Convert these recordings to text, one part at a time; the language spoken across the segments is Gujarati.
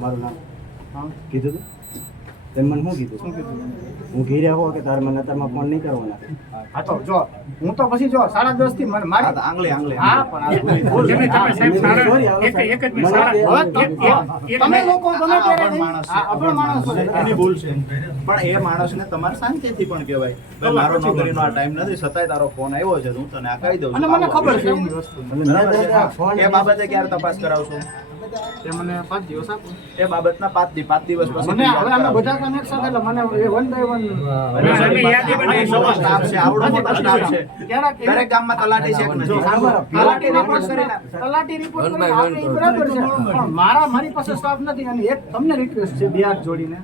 મારું નામ. હા. કીધું તું? તેમ મને શું કીધું? શું કીધું હું ઘેરે હો કે તારે મને અત્યારમાં ફોન નહીં કરવાના? હા તો જો હું તો પછી જો સાડા દસથી મને મારી આંગળી આંગળી. હા પણ. તમે તમે- તમે. લોકો ગમે આ ત્યારે અભણ માણસ છે. આ અભણ માણસ છે. એની ભૂલ છે પણ એ માણસને તમારે શાંતિથી પણ કહેવાય. મારો નોકરીનો આ ટાઈમ નથી છતાંય તારો ફોન આવ્યો છે હું તને આ કહી દઉં અને મને ખબર છે. એ બાબતે ક્યારે તપાસ કરાવશો? તે મને પાંચ દિવસ આપો. એ બાબતના પાંચ પાંચ દિવસ પછી મને હવે અમે બધા કામ એક એટલે મને એ વન બાય વન અને અમે સાહેબ, યાદી બનાવી નવો સ્ટાફ છે આવડો મોટો સ્ટાફ છે. દરેક ગામમાં તલાટી છે તલાટી report કરીને તલાટી report કરીને આપણે બરાબર છે. પણ મારા મારી પાસે સ્ટાફ નથી અને એક તમને રિક્વેસ્ટ છે બે હાથ જોડીને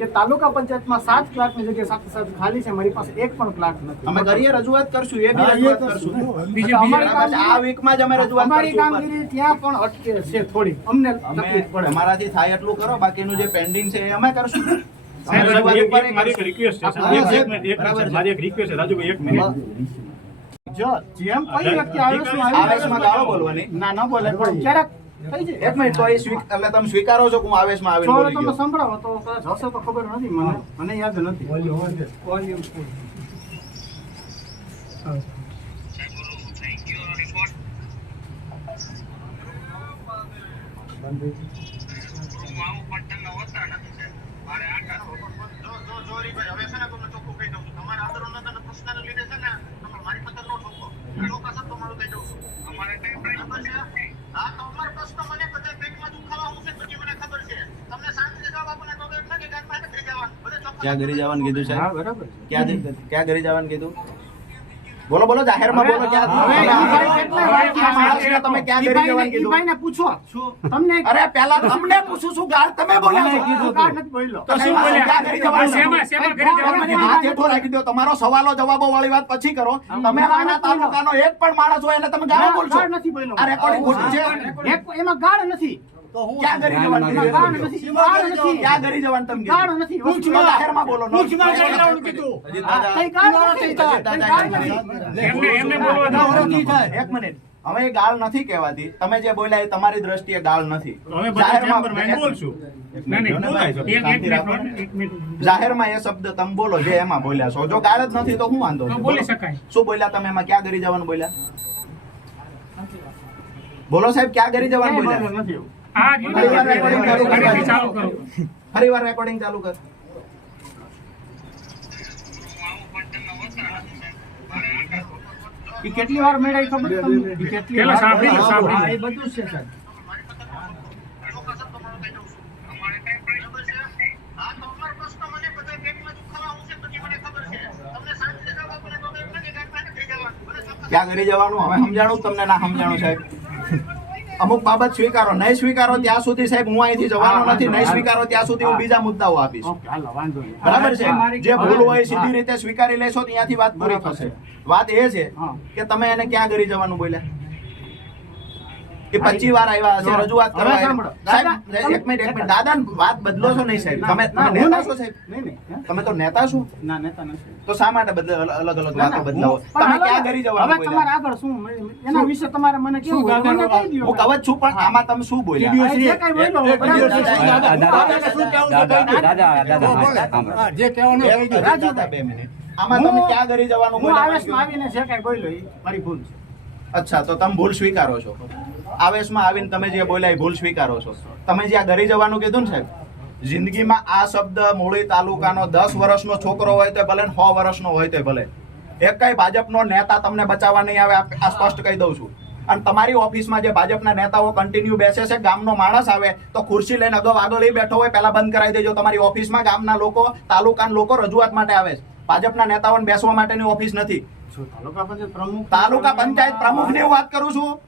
કે તાલુકા પંચાયતમાં સાત ક્લાર્કની જગ્યાએ સાથે સાથે ખાલી છે મારી પાસે એક પણ ક્લાર્ક નથી. અમે કરીએ રજૂઆત કરશું એ બી રજૂઆત કરશું. બીજી અમારી આ વીકમાં જ અમે રજૂઆત અમારી કામગીરી ત્યાં પણ અટકે છે થોડી. અમને અમે તકલીફ પડે. અમારાથી થાય એટલું કરો બાકીનું જે પેન્ડિંગ છે એ અમે કરશું. સાહેબ, રજૂઆત એક- ઉપર એક મારી એક રિક્વેસ્ટ છે હા, સાહેબ. એક- સાહેબ. એક મિનિટ, એક મિનિટ, બરાબર સાહેબ. છે. મારી એક રિક્વેસ્ટ છે રાજુભાઈ એક મિનિટ જો જેમ કોઈ વ્યક્તિ આવેશમાં આવેશમાં ગાળો બોલવાની. ના ન બોલે પણ ક્યારેક થઈ જાય એક મિનિટ તો એ એટલે તમે સ્વીકારો છો કે હું આવેશમાં આવીને જો હવે તમે ગયો સંભળાવો તો કદાચ હશે તો ખબર નથી મને મને યાદ નથી વોલ્યુમ ફૂલ. ક્યાં ઘરે જવાનું કીધું સાહેબ? બરાબર છે. ક્યાં જઈ- ક્યાં ઘરે જવાનું કીધું? બોલો બોલો જાહેરમાં બોલો ક્યાં તમે ક્યાં ઈ જવાનું કીધું? પૂછો. તમને અરે પહેલા તમને પૂછું છું ગાળ તમે બોલ્યા છો? હું બોલ્યો. તો શું બોલ્યા? ઘરે જવાનું? શેમાં- શેમાં ઘરે જવાનું? હાથ હેઠો રાખી દો. તમારો સવાલો જવાબો વાળી વાત પછી કરો. તમે આના તાલુકાનો એક પણ માણસ હોય એટલે તમે ગાળો બોલશો. નથી બોલ્યો. આ રેકોર્ડિંગ ખોટી છે. એમાં ગાળ નથી. ક્યાં ઘરે જવાનું? નથી. ક્યાં ઘરે જવાનું તમે કીધું? નથી. તો જાહેરમાં બોલો નો. હા, કઈ કઈ ગાળ નથી. એમને એમને બોલવા દો. એક મિનિટ. હવે એ ગાળ નથી કહેવાતી. તમે જે બોલ્યા એ તમારી દ્રષ્ટિએ ગાળ નથી. જાહેરમાં- એ શબ્દ તમે બોલો જે એમાં બોલ્યા છો. જો ગાળ જ નથી તો હું વાંધો તો બોલી શકાય. શું બોલ્યા તમે? એમાં ક્યાં ઘરે જવાનું બોલ્યા? બોલો સાહેબ ક્યાં ઘરે જવાનું બોલ્યા? ફરી વાર રેકોર્ડિંગ ચાલુ કર. ઈ કેટલી વાર મેળાઈ ખબર છે તમને? કેટલી વાર સાંભળી લો, સાંભળી એ બધું છે સાહેબ. ક્યાં ઘરે જવાનું? હવે સમજાણું તમને ના સમજાણું સાહેબ. અમુક બાબત સ્વીકારો નહીં સ્વીકારો ત્યાં સુધી સાહેબ હું અહીંથી જવાનો નથી નહીં સ્વીકારો ત્યાં સુધી હું બીજા મુદ્દાઓ આપીશ. બરાબર છે? જે ભૂલ હોય સીધી રીતે સ્વીકારી લેશો ત્યાંથી વાત પૂરી થશે. વાત એ છે કે તમે એને ક્યાં ઘરે જવાનું બોલ્યા? એ પચી વાર આવ્યા હશે રજૂઆત કરવા સાંભળો. સાહેબ એક મિનિટ એક મિનિટ. દાદા. વાત બદલો છો નહીં સાહેબ. તમે નેતા છો સાહેબ. નહીં, નહીં, તમે તો નેતા છો? ના, નેતા નથી. તો શા માટે બદલ અલગ અલગ વાતો બદલાવો? તમે ક્યાં ને, જવા હવે તમારે આગળ શું? એના વિશે તમારે મને કેવું? મને કહી દ્યો. હું કવચ છું પણ આમાં તમે શું બોલ્યા? જે કાંઈ બોલ્યો દાદા દાદા છે. જે કહેવાનું એ કહી દો. દાદા, બે મિનિટ. આમાં તમે ક્યાં ઘરે જવાનું હું? આવેશમાં આવીને જે કઈ બોલ્યો ઈ મારી ભૂલ છે. અચ્છા, તો તમે ભૂલ સ્વીકારો છો. આવેશમાં આવીને તમે જે બોલ્યા એ ભૂલ સ્વીકારો છો. તમે જ્યાં ઘરે જવાનું કીધું ને સાહેબ, જિંદગીમાં આ શબ્દ મૂળી તાલુકાનો દસ વર્ષનો છોકરો હોય તો ભલે સો વર્ષનો હોય તો ભલે. એક કઈ ભાજપનો નેતા તમને બચાવવા નહીં આવે, આ સ્પષ્ટ કહી દઉં છું. અને તમારી ઓફિસમાં જે ભાજપના નેતાઓ કન્ટિન્યુ બેસે છે, ગામનો માણસ આવે, તો ખુરશી લઈને અગાઉ આગળ એ બેઠો હોય, પહેલા બંધ કરાવી દેજો. તમારી ઓફિસમાં ગામના લોકો, તાલુકાના લોકો રજૂઆત માટે આવે છે. ભાજપના નેતાઓને બેસવા માટેની ઓફિસ નથી. તાલુકા પંચાયત પ્રમુખ તાલુકા પંચાયત વાત કરું છું?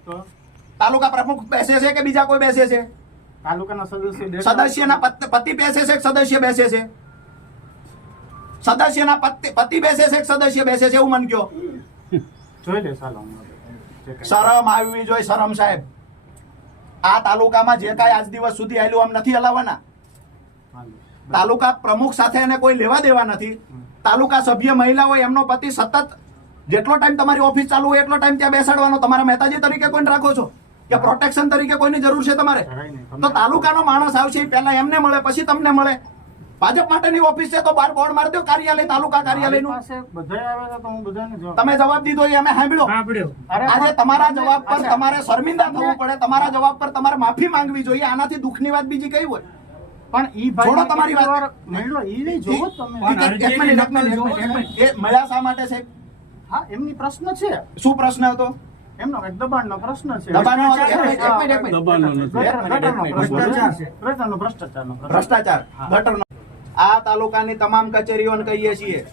તાલુકા પ્રમુખ બેસે છે કે બીજા કોઈ બેસે છે? તાલુકાના સદસ્ય સદસ્યના પતિ બેસે છે કે સદસ્ય બેસે છે? સદસ્યના પતિ પતિ બેસે છે કે સદસ્ય બેસે છે? એવું મન કયો જોઈ લે ચાલો હું હવે. જે કાંઈ. શરમ આવવી જોઈએ શરમ સાહેબ. આ તાલુકામાં જે કાંઈ આજ દિવસ સુધી આવેલું આમ નથી હલાવવાના. તાલુકા પ્રમુખ સાથે એને કોઈ લેવા દેવા નથી. તાલુકા સભ્ય મહિલા હોય એમનો પતિ સતત જેટલો ટાઈમ તમારી ઓફિસ ચાલુ હોય એટલો ટાઈમ ત્યાં બેસાડવાનો. તમારા મહેતાજી તરીકે કોઈને રાખો છો? કે પ્રોટેક્શન તરીકે કોઈની જરૂર છે તમારે? તો તાલુકાનો માણસ આવશે પહેલા એમને મળે પછી તમને મળે. ભાજપ માટેની ઓફિસ છે તો બાર બોર્ડ મારી દો કાર્યાલય તાલુકા કાર્યાલયનું. તમે જવાબ દીધો એ અમે સાંભળ્યો. આજે તમારા જવાબ પર તમારે શર્મિંદા થવું પડે તમારા જવાબ પર તમારે માફી માંગવી જોઈએ આનાથી દુઃખની વાત બીજી કઈ હોય? પણ ભાઈ તમારી વાત. વાર મળ્યો? જોવો તમે. એક મિનિટ, એક મિનિટ. એ મળ્યા શા માટે સાહેબ હા એમની પ્રશ્ન છે. શું પ્રશ્ન હતો? એમનો એક દબાણનો પ્રશ્ન છે. દબાણનો એક મિનિટ, એક મિનિટ, દબાણનો નથી. એક મિનિટ, એક મિનિટ. ભ્રષ્ટાચાર. છે ભ્રષ્ટાચારનો ભ્રષ્ટાચારનો ભ્રષ્ટાચાર. ગટરનો. આ તાલુકાની તમામ કચેરીઓને કહીએ છીએ.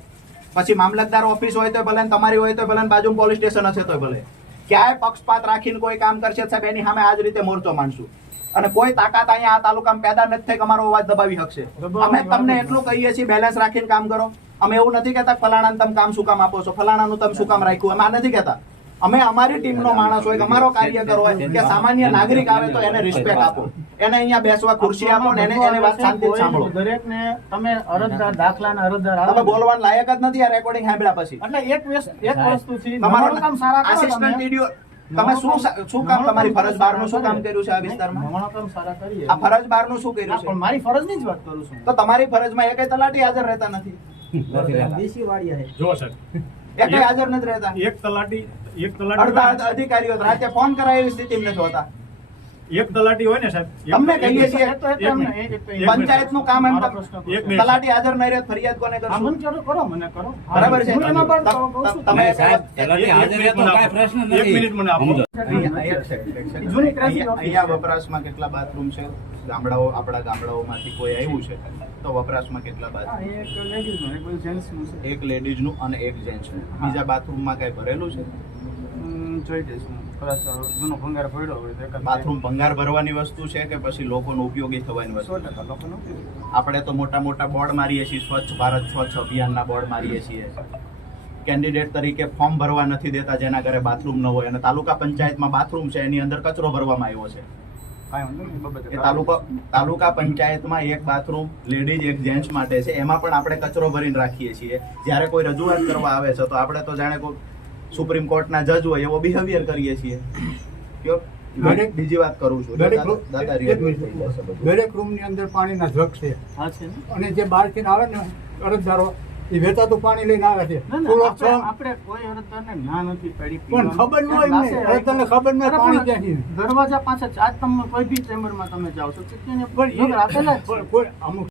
પછી મામલતદાર ઓફિસ હોય તો ભલે તમારી હોય તો ભલે બાજુ પોલીસ સ્ટેશન હશે તો ભલે. ક્યાંય પક્ષપાત રાખીને કોઈ કામ કરશે સાહેબ એની સામે આજ રીતે મોરચો માંડશું. અને કોઈ તાકાત અહીંયા આ તાલુકામાં પેદા નથી થઈ અમારો અવાજ દબાવી શકશે અમે તમને એટલું કહીએ છીએ બેલેન્સ રાખીને કામ કરો. અમે એવું નથી કહેતા ફલાણાને તમે કામ શું કામ આપો છો? ફલાણાનું તમે શું કામ રાખ્યું? અમે આ નથી કહેતા. અમે અમારી ટીમનો માણસ હોય અમારો કાર્યકર હોય કે સામાન્ય નાગરિક આવે તો એને રિસ્પેક્ટ આપો. એને અહીંયા બેસવા ખુરશી આપો ને એને એની વાત શાંતિ સાંભળો. દરેકને તમે અરજદાર દાખલાના અરજદાર તમે બોલવાનું લાયક જ નથી આ રેકોર્ડિંગ સાંભળ્યા પછી. એટલે એક વસ્તુ એક વસ્તુથી તમારો નવાણું કામ સારા આસિસ્ટન્ટ તમે. વિડિયો તમે શું શું કામ તમારી ફરજ બહારનું શું કામ કર્યું છે આ વિસ્તારમાં? સારા કરીએ. આ ફરજ શું ના, કર્યું પણ છે મારી ફરજની જ વાત કરું છું. તો તમારી ફરજમાં એકેય તલાટી હાજર રહેતા નથી. દેશી વાડિયા છે. જો સાહેબ એકેય હાજર નથી રહેતા. એક તલાટી એક તલાટી અધિકારીઓ રાતે ફોન કરાય સ્થિતિમાં નથી હોતા. એક તલાટી હોય ને સાહેબ તમને કહીએ છીએ. કામ એમ. તલાટી હાજર નહીં રહે ફરિયાદ કોને મને કરો કરો મને કરો. બરાબર છે. તમ- સાહેબ, તલાટી હાજર. એક મિનિટ મને આપો. જૂની અહીંયા-. વપરાશમાં કેટલા બાથરૂમ છે? ગામડાઓ આપણા ગામડાઓમાંથી કોઈ આવ્યું છે? તો વપરાશમાં કેટલા બાથરૂમ એક લેડીઝનું અને એક જેન્ટ્સનું બીજા બાથરૂમમાં કઈ ભરેલું છે? જોઈ દઈશું. કદાચ જૂનો ભંગાર પડ્યો હોય તો બાથરૂમ ભંગાર ભરવાની વસ્તુ છે કે પછી લોકોનો ઉપયોગી થવાની વસ્તુ? લોકોનો આપણે તો મોટા મોટા બોર્ડ મારીએ છીએ સ્વચ્છ ભારત સ્વચ્છ અભિયાનના બોર્ડ મારીએ છીએ. કેન્ડિડેટ તરીકે ફોર્મ ભરવા નથી દેતા જેના ઘરે બાથરૂમ ન હોય. અને તાલુકા પંચાયતમાં બાથરૂમ છે એની અંદર કચરો ભરવામાં આવ્યો છે. તાલુકા તાલુકા પંચાયતમાં એક બાથરૂમ લેડીઝ એક જેન્ટ્સ માટે છે. એમાં પણ આપણે કચરો ભરીને રાખીએ છીએ. જ્યારે કોઈ રજૂઆત કરવા આવે છે તો આપણે તો જાણે કોઈ સુપ્રીમ કોર્ટના જજ હોય એવો બિહેવિયર કરીએ છીએ. દરેક- બીજી વાત કરું છું. દરેક રૂમની અંદર પાણીના જગ છે. છે અને જે બહારથી આવે ને અરજદારો એ વેચાતું પાણી લઈને આવે છે. આપણે કોઈ અરજદારને ના નથી પાડી પણ ખબર ન હોય. અરજદારને ખબર ન પાણી ક્યાંથી દરવાજા પાસે ચાર તમે કોઈ બી ચેમ્બરમાં તમે જાઓ છો પણ આપેલા કોઈ અમુક